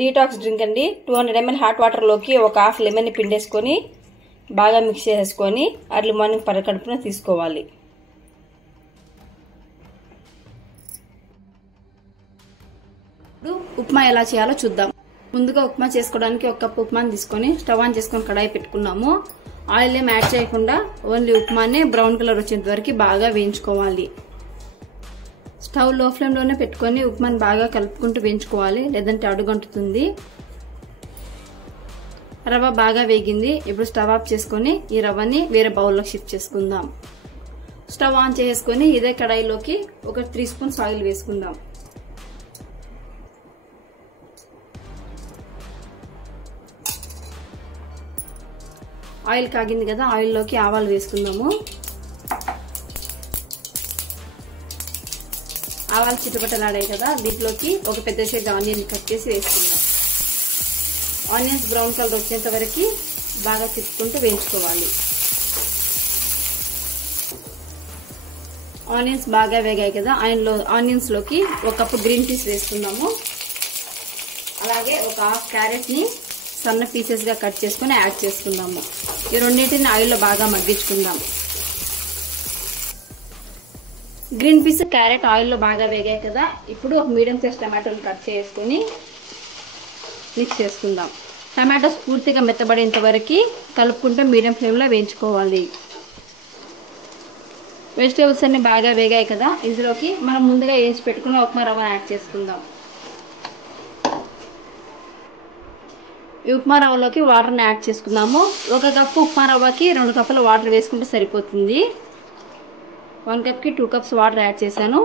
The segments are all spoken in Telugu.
డీటాక్స్ డ్రింక్ అండి. 200 ml హాట్ వాటర్ లోకి ఒక హాఫ్ లెమన్ ని పిండేసుకొని బాగా మిక్స్ చేసేసుకొని అర్లీ మార్నింగ్ పరకడుపున తీసుకోవాలి. ఇప్పుడు ఉప్మా ఎలా చేయాలో చూద్దాం. ముందుగా ఉప్మా చేసుకోవడానికి ఒక కప్పు ఉప్మాని తీసుకొని స్టవ్ ఆన్ చేసుకొని కడాయి పెట్టుకున్నాము. ఆయిల్ ఏం యాడ్ చేయకుండా ఓన్లీ ఉప్మానే బ్రౌన్ కలర్ వచ్చేంత వరకు బాగా వేయించుకోవాలి. స్టవ్ లో ఫ్లేమ్ లోనే పెట్టుకొని ఉప్మాని బాగా కలుపుకుంటూ వేయించుకోవాలి, లేదంటే అడుగంటుతుంది. రవ్వ బాగా వేగింది. ఇప్పుడు స్టవ్ ఆఫ్ చేసుకొని ఈ రవ్వని వేరే బౌల్లోకి షిఫ్ట్ చేసుకుందాం. స్టవ్ ఆన్ చేసుకొని ఇదే కడాయిలోకి ఒక 3 స్పూన్స్ ఆయిల్ వేసుకుందాం. ఆయిల్ కాగింది కదా, ఆయిల్లోకి ఆవాలు వేసుకుందాము. ఆవాలు చిటపటలాడాయి కదా, దీంట్లోకి ఒక పెద్ద సైజ్ ఆనియన్ కట్ చేసి వేసుకుందాం. ఆనియన్స్ బ్రౌన్ కలర్ వచ్చేంత వరకు బాగా తిప్పుకుంటూ వేయించుకోవాలి. ఆనియన్స్ బాగా వేగాయి కదా, ఆనియన్స్ లోకి ఒక కప్పు గ్రీన్ పీస్ వేసుకుందాము. అలాగే ఒక హాఫ్ క్యారెట్ ని సన్న పీసెస్ గా కట్ చేసుకుని యాడ్ చేసుకుందాము. ఈ రెండింటిని ఆయిల్లో బాగా మగ్గించుకుందాం. గ్రీన్ పీస్ క్యారెట్ ఆయిల్లో బాగా వేగాయి కదా, ఇప్పుడు ఒక మీడియం సైజ్ టమాటోని కట్ చేసుకుని మిక్స్ చేసుకుందాం. టమాటోస్ పూర్తిగా మెత్తబడేంత వరకు కలుపుకుంటూ మీడియం ఫ్లేమ్లో వేయించుకోవాలి. వెజిటేబుల్స్ అన్ని బాగా వేగాయి కదా, ఇందులోకి మనం ముందుగా వేసి పెట్టుకున్న ఉప్మా రవ్వ యాడ్ చేసుకుందాం. ఈ ఉప్మా రవ్వలోకి వాటర్ని యాడ్ చేసుకుందాము. ఒక కప్పు ఉప్మా రవ్వకి 2 కప్పుల వాటర్ వేసుకుంటే సరిపోతుంది. 1 కప్కి 2 కప్స్ వాటర్ యాడ్ చేశాను.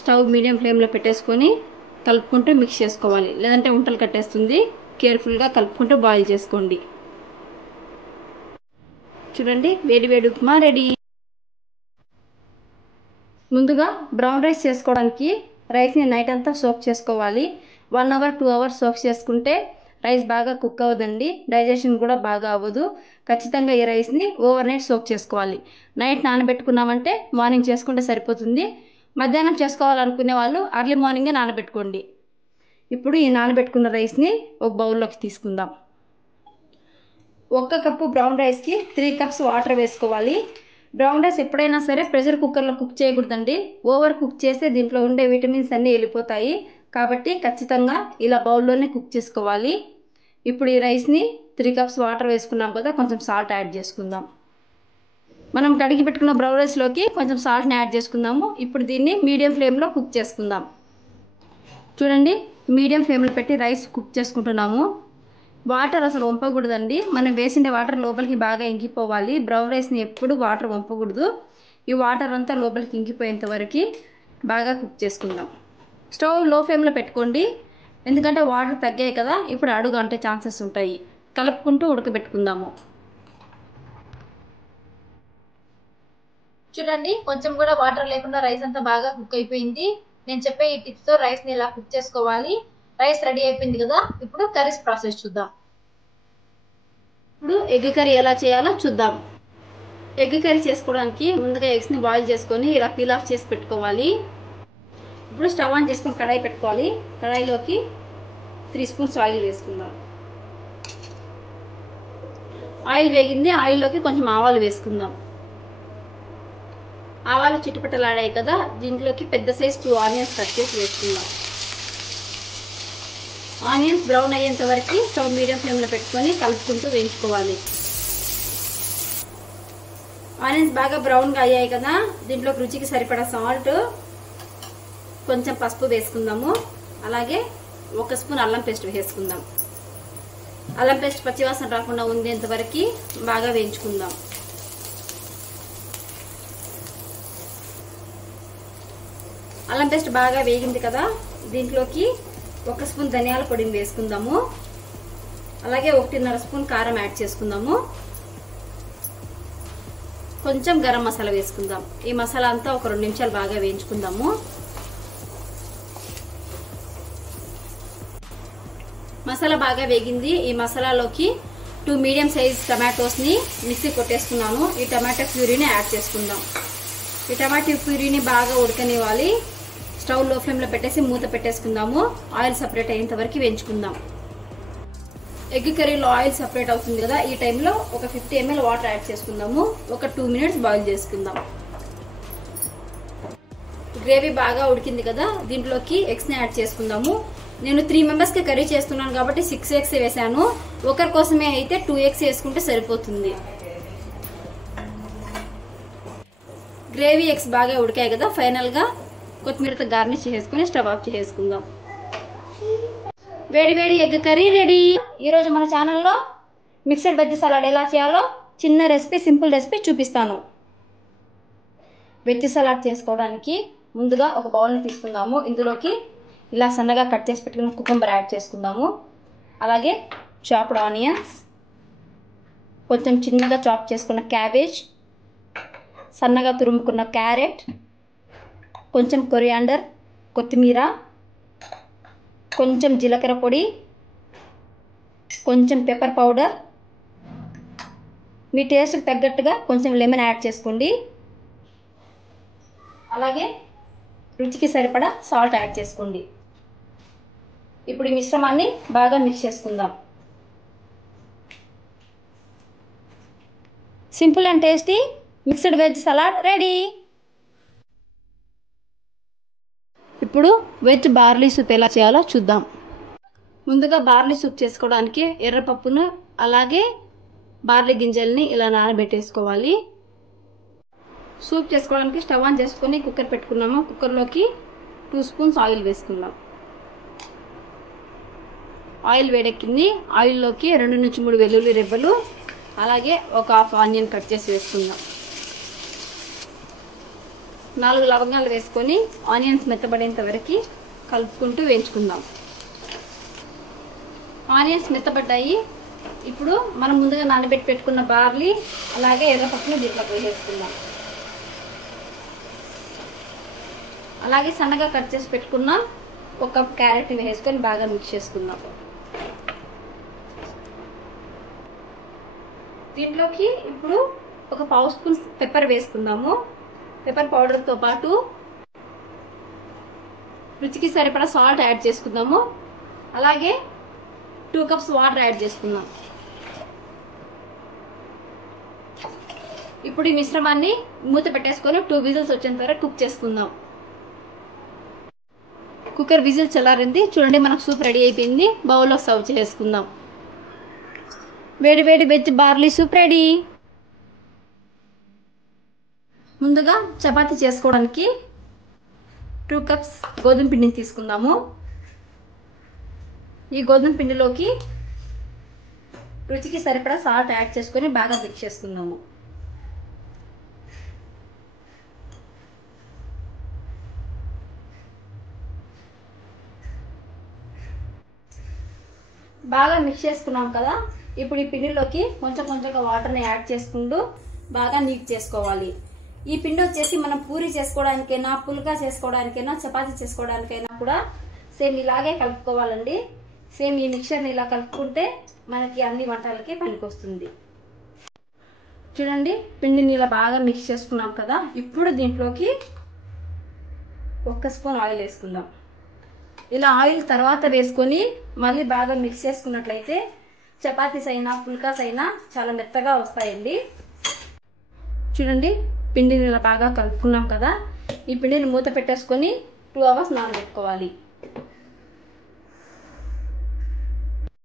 స్టవ్ మీడియం ఫ్లేమ్లో పెట్టేసుకొని కలుపుకుంటూ మిక్స్ చేసుకోవాలి, లేదంటే ఉంటలు కట్టేస్తుంది. కేర్ఫుల్గా కలుపుకుంటూ బాయిల్ చేసుకోండి. చూడండి, వేడి వేడి ఉప్మా రెడీ. ముందుగా బ్రౌన్ రైస్ చేసుకోవడానికి రైస్ని నైట్ అంతా సోక్ చేసుకోవాలి. 1 అవర్ 2 అవర్స్ సోక్ చేసుకుంటే రైస్ బాగా కుక్ అవ్వదండి, డైజెషన్ కూడా బాగా అవ్వదు. ఖచ్చితంగా ఈ రైస్ని ఓవర్ నైట్ సోక్ చేసుకోవాలి. నైట్ నానబెట్టుకున్నామంటే మార్నింగ్ చేసుకుంటే సరిపోతుంది. మధ్యాహ్నం చేసుకోవాలనుకునే వాళ్ళు అర్లీ మార్నింగే నానబెట్టుకోండి. ఇప్పుడు ఈ నానబెట్టుకున్న రైస్ని ఒక బౌల్లోకి తీసుకుందాం. 1 కప్పు బ్రౌన్ రైస్కి 3 కప్స్ వాటర్ వేసుకోవాలి. బ్రౌన్ రైస్ ఎప్పుడైనా సరే ప్రెషర్ కుక్కర్లో కుక్ చేయకూడదండి. ఓవర్ కుక్ చేస్తే దీంట్లో ఉండే విటమిన్స్ అన్నీ వెళ్ళిపోతాయి. కాబట్టి ఖచ్చితంగా ఇలా బౌల్లోనే కుక్ చేసుకోవాలి. ఇప్పుడు ఈ రైస్ని 3 కప్స్ వాటర్ వేసుకున్నాం కదా, కొంచెం సాల్ట్ యాడ్ చేసుకుందాం. మనం కడిగి పెట్టుకున్న బ్రౌన్ రైస్లోకి కొంచెం సాల్ట్ని యాడ్ చేసుకుందాము. ఇప్పుడు దీన్ని మీడియం ఫ్లేమ్లో కుక్ చేసుకుందాం. చూడండి, మీడియం ఫ్లేమ్లో పెట్టి రైస్ కుక్ చేసుకుంటున్నాము. వాటర్ అసలు వంపకూడదండి. మనం వేసిన వాటర్ లోపలికి బాగా ఇంకిపోవాలి. బ్రౌన్ రైస్ని ఎప్పుడు వాటర్ వంపకూడదు. ఈ వాటర్ అంతా లోపలికి ఇంకిపోయేంత వరకు బాగా కుక్ చేసుకుందాం. స్టవ్ లో ఫ్లేమ్లో పెట్టుకోండి, ఎందుకంటే వాటర్ తగ్గాయి కదా, ఇప్పుడు అడుగు అంటే ఛాన్సెస్ ఉంటాయి. కలుపుకుంటూ ఉడకబెట్టుకుందాము. చూడండి, కొంచెం కూడా వాటర్ లేకుండా రైస్ అంతా బాగా కుక్ అయిపోయింది. నేను చెప్పే ఈ టిప్స్తో రైస్ని ఇలా కుక్ చేసుకోవాలి. రైస్ రెడీ అయిపోయింది కదా, ఇప్పుడు కర్రీస్ ప్రాసెస్ చూద్దాం. ఇప్పుడు ఎగ్ కర్రీ ఎలా చేయాలో చూద్దాం. ఎగ్ కర్రీ చేసుకోవడానికి ముందుగా ఎగ్స్ని బాయిల్ చేసుకొని ఇలా పీల్ ఆఫ్ చేసి పెట్టుకోవాలి. ఇప్పుడు స్టవ్ ఆన్ చేసుకొని కడాయి పెట్టుకోవాలి. కడాయిలోకి 3 స్పూన్స్ ఆయిల్ వేసుకుందాం. ఆయిల్ వేగింది, ఆయిల్లోకి కొంచెం ఆవాలు వేసుకుందాం. ఆవాలు చిటపటలాడాయి కదా, దీంట్లోకి పెద్ద సైజ్ 2 ఆనియన్స్ కట్ చేసి వేసుకుందాం. ఆనియన్స్ బ్రౌన్ అయ్యేంత వరకు స్టవ్ మీడియం ఫ్లేమ్లో పెట్టుకొని కలుపుకుంటూ వేయించుకోవాలి. ఆనియన్స్ బాగా బ్రౌన్గా అయ్యాయి కదా, దీంట్లోకి రుచికి సరిపడా సాల్ట్, కొంచెం పసుపు వేసుకుందాము. అలాగే 1 స్పూన్ అల్లం పేస్ట్ వేసుకుందాం. అల్లం పేస్ట్ పచ్చివాసన రాకుండా ఉండేంత వరకు బాగా వేయించుకుందాం. అల్లం పేస్ట్ బాగా వేగింది కదా, దీంట్లోకి 1 స్పూన్ ధనియాల పొడిని వేసుకుందాము. అలాగే 1.5 స్పూన్ కారం యాడ్ చేసుకుందాము. కొంచెం గరం మసాలా వేసుకుందాం. ఈ మసాలా అంతా ఒక 2 నిమిషాలు బాగా వేయించుకుందాము. మసాలా బాగా వేగింది. ఈ మసాలాలోకి 2 మీడియం సైజ్ టమాటోస్ని మిక్సీ కొట్టేసుకున్నాను. ఈ టమాటో ప్యూరీని యాడ్ చేసుకుందాం. ఈ టమాటో ప్యూరీని బాగా ఉడకనివ్వాలి. స్టవ్ లో ఫ్లేమ్లో పెట్టేసి మూత పెట్టేసుకుందాము. ఆయిల్ సపరేట్ అయ్యేంత వరకు వేయించుకుందాం. ఎగ్ కర్రీలో ఆయిల్ సపరేట్ అవుతుంది కదా, ఈ టైంలో ఒక 50 ml వాటర్ యాడ్ చేసుకుందాము. ఒక 2 minutes బాయిల్ చేసుకుందాం. గ్రేవీ బాగా ఉడికింది కదా, దీంట్లోకి ఎగ్స్ని యాడ్ చేసుకుందాము. నేను 3 మెంబర్స్కి కర్రీ చేస్తున్నాను కాబట్టి 6 eggs వేసాను. ఒకరి కోసమే అయితే 2 eggs వేసుకుంటే సరిపోతుంది. గ్రేవీ ఎగ్స్ బాగా ఉడికాయి కదా, ఫైనల్గా కొత్తిమీరతో గార్నిష్ చేసుకుని స్టవ్ ఆఫ్ చేసుకుందాం. వేడి వేడి ఎగ్ కర్రీ రెడీ. ఈరోజు మన ఛానల్లో మిక్స్డ్ వెజ్ సలాడ్ ఎలా చేయాలో చిన్న రెసిపీ, సింపుల్ రెసిపీ చూపిస్తాను. వెజ్ సలాడ్ చేసుకోవడానికి ముందుగా ఒక బౌల్ని తీసుకుందాము. ఇందులోకి ఇలా సన్నగా కట్ చేసి పెట్టుకున్న కుకుంబర్ యాడ్ చేసుకుందాము. అలాగే చాప్డ్ ఆనియన్స్, కొంచెం చిన్నగా చాప్ చేసుకున్న క్యాబేజ్, సన్నగా తురుముకున్న క్యారెట్, కొంచెం కొరియాండర్, కొత్తిమీర, కొంచెం జీలకర్ర పొడి, కొంచెం పెప్పర్ పౌడర్, మీ టేస్ట్కి తగ్గట్టుగా కొంచెం లెమన్ యాడ్ చేసుకోండి. అలాగే రుచికి సరిపడా సాల్ట్ యాడ్ చేసుకోండి. ఇప్పుడు ఈ మిశ్రమాన్ని బాగా మిక్స్ చేసుకుందాం. Simple and tasty mixed veg salad ready. ఇప్పుడు వెజ్ బార్లీ సూప్ ఎలా చేయాలో చూద్దాం. ముందుగా బార్లీ సూప్ చేసుకోవడానికి ఎర్రపప్పును అలాగే బార్లీ గింజల్ని ఇలా నానబెట్టేసుకోవాలి. సూప్ చేసుకోవడానికి స్టవ్ ఆన్ చేసుకొని కుక్కర్ పెట్టుకున్నాము. కుక్కర్లోకి 2 స్పూన్స్ ఆయిల్ వేసుకుందాం. ఆయిల్ వేడెక్కింది. ఆయిల్లోకి 2 నుంచి 3 వెల్లుల్లి రెబ్బలు, అలాగే ఒక హాఫ్ ఆనియన్ కట్ చేసి వేసుకుందాం. 4 లవంగాలు వేసుకొని ఆనియన్స్ మెత్తబడేంత వరకు కలుపుకుంటూ వేయించుకుందాం. ఆనియన్స్ మెత్తబడ్డాయి. ఇప్పుడు మనం ముందుగా నానబెట్టి పెట్టుకున్న బార్లీ అలాగే ఎర్రపప్పును దీంట్లోకి వేసేసుకుందాం. అలాగే సన్నగా కట్ చేసి పెట్టుకున్న 1 కప్ క్యారెట్ని వేసుకొని బాగా మిక్స్ చేసుకుందాం. దీంట్లోకి ఇప్పుడు ఒక 1/2 స్పూన్ పెప్పర్ వేసుకుందాము. పెప్పర్ పౌడర్తో పాటు రుచికి సరిపడా సాల్ట్ యాడ్ చేసుకుందాము. అలాగే 2 కప్స్ వాటర్ యాడ్ చేసుకుందాం. ఇప్పుడు ఈ మిశ్రమాన్ని మూత పెట్టేసుకొని 2 విజిల్స్ వచ్చేంత వరకు కుక్ చేసుకుందాం. కుక్కర్ విజిల్ చల్లారింది. చూడండి, మనకు సూప్ రెడీ అయిపోయింది. బౌల్లో సర్వ్ చేసుకుందాం. వేడి వేడి వెజ్ బార్లీ సూప్ రెడీ. ముందుగా చపాతీ చేసుకోవడానికి 2 కప్స్ గోధుమ పిండిని తీసుకుందాము. ఈ గోధుమ పిండిలోకి రుచికి సరిపడా సాల్ట్ యాడ్ చేసుకొని బాగా మిక్స్ చేసుకుందాము. బాగా మిక్స్ చేసుకున్నాం కదా, ఇప్పుడు ఈ పిండిలోకి కొంచెం కొంచెంగా వాటర్ని యాడ్ చేసుకుంటూ బాగా నీట్ చేసుకోవాలి. ఈ పిండి వచ్చేసి మనం పూరి చేసుకోవడానికైనా, పుల్కా చేసుకోవడానికైనా, చపాతీ చేసుకోవడానికైనా కూడా సేమ్ ఇలాగే కలుపుకోవాలండి. సేమ్ ఈ మిక్చర్ని ఇలా కలుపుకుంటే మనకి అన్ని వంటలకి పనికొస్తుంది. చూడండి, పిండిని ఇలా బాగా మిక్స్ చేసుకున్నాం కదా, ఇప్పుడు దీంట్లోకి 1 స్పూన్ ఆయిల్ వేసుకుందాం. ఇలా ఆయిల్ తర్వాత వేసుకొని మళ్ళీ బాగా మిక్స్ చేసుకున్నట్లయితే చపాతీస్ అయినా పుల్కాస్ అయినా చాలా మెత్తగా వస్తాయండి. చూడండి, పిండిని ఇలా బాగా కలుపుకున్నాం కదా, ఈ పిండిని మూత పెట్టేసుకొని 2 అవర్స్ నానబెట్టుకోవాలి.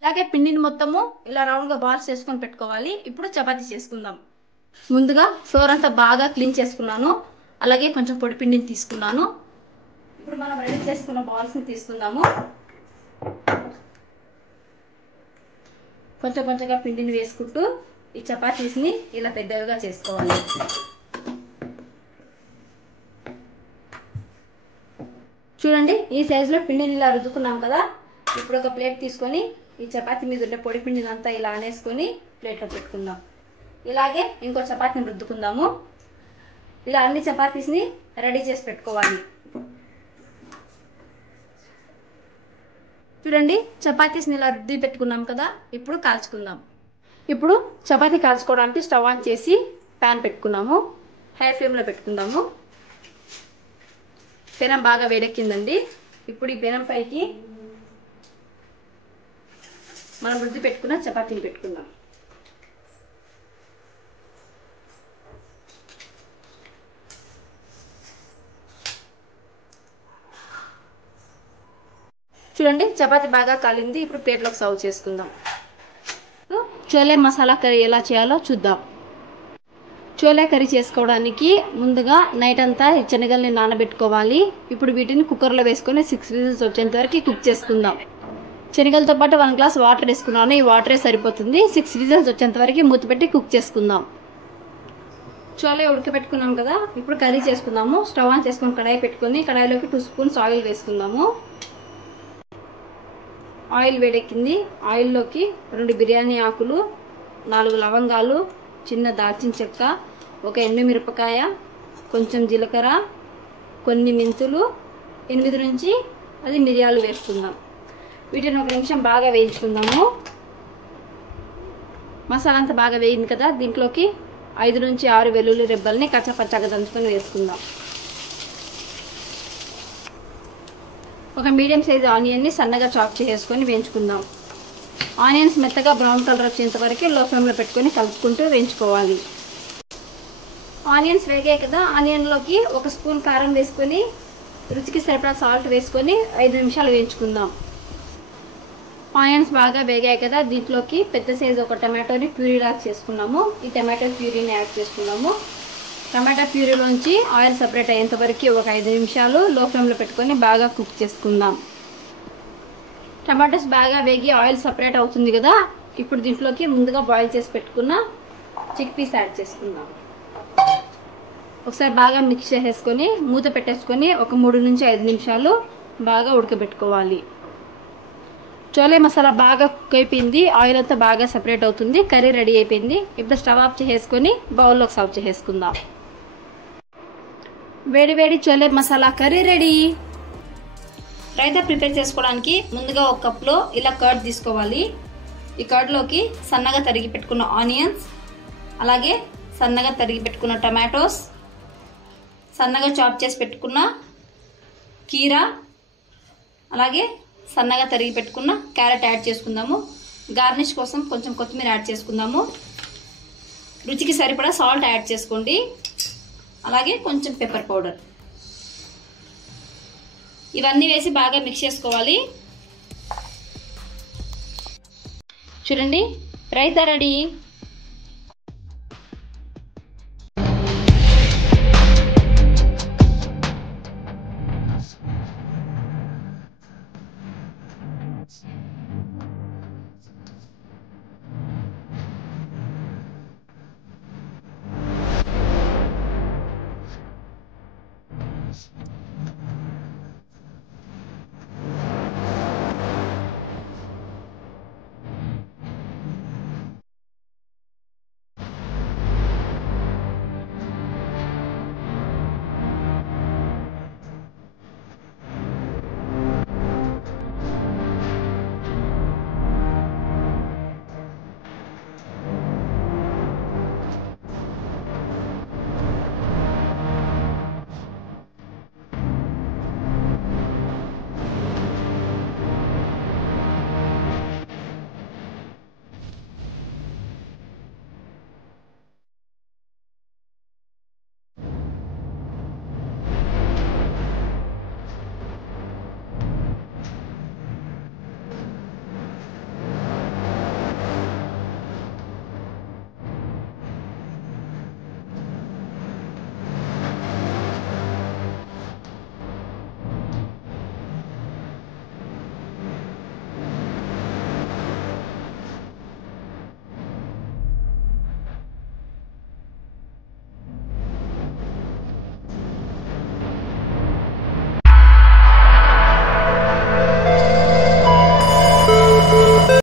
ఇలాగే పిండిని మొత్తము ఇలా రౌండ్గా బాల్స్ చేసుకొని పెట్టుకోవాలి. ఇప్పుడు చపాతీ చేసుకుందాం. ముందుగా ఫ్లోర్ అంతా బాగా క్లీన్ చేసుకున్నాను. అలాగే కొంచెం పొడి పిండిని తీసుకున్నాను. ఇప్పుడు మనం రెడీ చేసుకున్న బాల్స్ని తీసుకుందాము. కొంచెం కొంచెంగా పిండిని వేసుకుంటూ ఈ చపాతీస్ని ఇలా పెద్దగా చేసుకోవాలి. చూడండి, ఈ సైజులో పిండిని ఇలా రుద్దుకున్నాం కదా, ఇప్పుడు ఒక ప్లేట్ తీసుకొని ఈ చపాతీ మీద ఉండే పొడి పిండిని అంతా ఇలా అనేసుకొని ప్లేట్లో పెట్టుకుందాం. ఇలాగే ఇంకో చపాతీని రుద్దుకుందాము. ఇలా అన్ని చపాతీస్ని రెడీ చేసి పెట్టుకోవాలి. చూడండి, చపాతీస్ని ఇలా రుద్ది పెట్టుకున్నాం కదా, ఇప్పుడు కాల్చుకుందాం. ఇప్పుడు చపాతీ కాల్చుకోవడానికి స్టవ్ ఆన్ చేసి ప్యాన్ పెట్టుకున్నాము. హై ఫ్లేమ్లో పెట్టుకుందాము. పెనం బాగా వేడెక్కిందండి. ఇప్పుడు ఈ పెనం పైకి మనం రుద్ది పెట్టుకున్న చపాతీని పెట్టుకుందాం. చూడండి చపాతీ బాగా కాలింది. ఇప్పుడు ప్లేట్లోకి సర్వ్ చేసుకుందాం. చోలే మసాలా కర్రీ ఎలా చేయాలో చూద్దాం. చోలే కర్రీ చేసుకోవడానికి ముందుగా నైట్ అంతా శనగల్ని నానబెట్టుకోవాలి. ఇప్పుడు వీటిని కుక్కర్లో వేసుకొని 6 విజిల్స్ వచ్చేంత వరకు కుక్ చేసుకుందాం. శనగలతో పాటు 1 గ్లాస్ వాటర్ వేసుకున్నాను. ఈ వాటరే సరిపోతుంది. 6 విజిల్స్ వచ్చేంత వరకు మూత పెట్టి కుక్ చేసుకుందాం. చోలే ఉడకబెట్టుకున్నాం కదా, ఇప్పుడు కర్రీ చేసుకుందాము. స్టవ్ ఆన్ చేసుకొని కడాయి పెట్టుకొని కడాయిలోకి 2 స్పూన్స్ ఆయిల్ వేసుకుందాము. ఆయిల్ వేడెక్కింది. ఆయిల్లోకి 2 బిర్యానీ ఆకులు, 4 లవంగాలు, చిన్న దాల్చిన చెక్క, 1 ఎండుమిరపకాయ, కొంచెం జీలకర్ర, కొన్ని మెంతులు, 8 నుంచి 10 మిరియాలు వేసుకుందాం. వీటిని 1 నిమిషం బాగా వేయించుకుందాము. మసాలా అంతా బాగా వేయింది కదా, దీంట్లోకి 5 నుంచి 6 వెల్లుల్లి రెబ్బల్ని కచ్చపచ్చగా దంచుకొని వేసుకుందాం. 1 మీడియం సైజు ఆనియన్ని సన్నగా చాప్ చేసుకొని వేయించుకుందాం. ఆనియన్స్ మెత్తగా బ్రౌన్ కలర్ వచ్చేంత వరకు లో ఫ్లేమ్లో పెట్టుకొని కలుపుకుంటూ వేయించుకోవాలి. ఆనియన్స్ వేగాయి కదా, ఆనియన్లోకి 1 స్పూన్ కారం వేసుకొని రుచికి సరిపడా సాల్ట్ వేసుకొని 5 నిమిషాలు వేయించుకుందాం. ఆనియన్స్ బాగా వేగాయి కదా, దీంట్లోకి పెద్ద సైజు 1 టమాటోని ప్యూరీ యాడ్ చేసుకున్నాము. ఈ టమాటో ప్యూరీని యాడ్ చేసుకున్నాము. టమాటా ప్యూరీలోంచి ఆయిల్ సపరేట్ అయ్యేంత వరకు 5 నిమిషాలు లో ఫ్లేమ్లో పెట్టుకొని బాగా కుక్ చేసుకుందాం. టమాటోస్ బాగా వేగి ఆయిల్ సపరేట్ అవుతుంది కదా, ఇప్పుడు దీంట్లోకి ముందుగా బాయిల్ చేసి పెట్టుకున్న చిక్ పీస్ యాడ్ చేసుకుందాం. ఒకసారి బాగా మిక్స్ చేసేసుకొని మూత పెట్టేసుకొని 3 నుంచి 5 నిమిషాలు బాగా ఉడకబెట్టుకోవాలి. చోలే మసాలా బాగా కుక్ అయిపోయింది. ఆయిల్ అంతా బాగా సపరేట్ అవుతుంది. కర్రీ రెడీ అయిపోయింది. ఇప్పుడు స్టవ్ ఆఫ్ చేసేసుకొని బౌల్లోకి సర్వ్ చేసుకుందాం. వేడి వేడి chole masala curry ready. Raita prepare చేసుకోవడానికి ముందుగా 1 కప్లో ఇలా కర్డ్ తీసుకోవాలి. ఈ కర్డ్లోకి సన్నగా తరిగి పెట్టుకున్న ఆనియన్స్, అలాగే సన్నగా తరిగి పెట్టుకున్న టమాటోస్, సన్నగా చాప్ చేసి పెట్టుకున్న కీరా, అలాగే సన్నగా తరిగి పెట్టుకున్న క్యారెట్ యాడ్ చేసుకుందాము. గార్నిష్ కోసం కొంచెం కొత్తిమీర యాడ్ చేసుకుందాము. రుచికి సరిపడా సాల్ట్ యాడ్ చేసుకోండి. అలాగే కొంచెం పెప్పర్ పౌడర్, ఇవన్నీ వేసి బాగా మిక్స్ చేసుకోవాలి. చూడండి రైతా రెడీ.